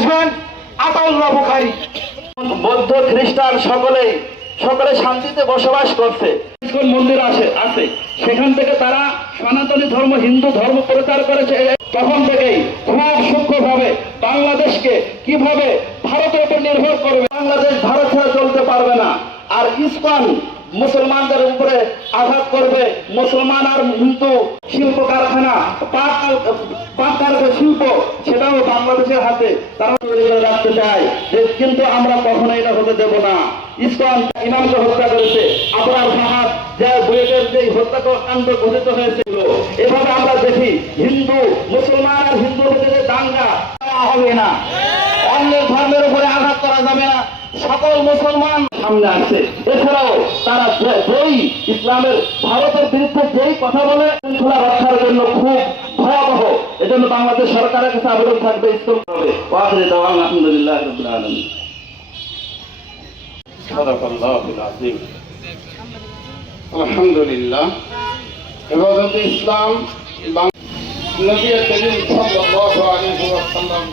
আসবেন আতাউল্লাহ বুখারী। বৌদ্ধ খ্রিস্টান সকলে শান্তিতে বসবাস করছে। ইসকন মন্দির আছে সেখান থেকে তারা সনাতনী ধর্ম হিন্দু ধর্ম প্রচার করেছে। তখন থেকেই খুব সূক্ষ্মভাবে বাংলাদেশকে কিভাবে ভারতের উপর নির্ভর করবে, বাংলাদেশ ভারত ছাড়া চলতে পারবে না। আর ইসকন মুসলমানদের উপরে আঘাত করবে। মুসলমান আর হিন্দু শিল্প কারখানা পাট শিল্প সেটাও বাংলাদেশের হাতে তারা রাখতে চায়, কিন্তু আমরা কখনো এটা হতে দেব না। ইসকন ইমামকে হত্যা করেছে, আবরার ফাহাদ যে বুয়েটের যে হত্যাকাণ্ড ঘটিত হয়েছিল। এভাবে আমরা দেখি হিন্দু মুসলমান আর হিন্দুর মধ্যে দাঙ্গা হবে না, অন্যের ধর্মের উপরে আঘাত করা যাবে না। সকল মুসলমান সামনে আসছে। এছাড়াও তারা যেই ইসলামের ভারতের বিরুদ্ধে যেই কথা বলে শৃঙ্খলা রক্ষার জন্য খুব ভয়াবহ। এজন্য বাংলাদেশ সরকারের কাছে আবেদন থাকবে, ইসলাম হবে। ওয়াখির দাওয়ানা আলহামদুলিল্লাহ রাব্বিল আলামিন। সাদাকাল্লাহুল আযীম। আলহামদুলিল্লাহ। হেফাজতে ইসলাম নবী করিম সাল্লাল্লাহু আলাইহি ওয়াসাল্লাম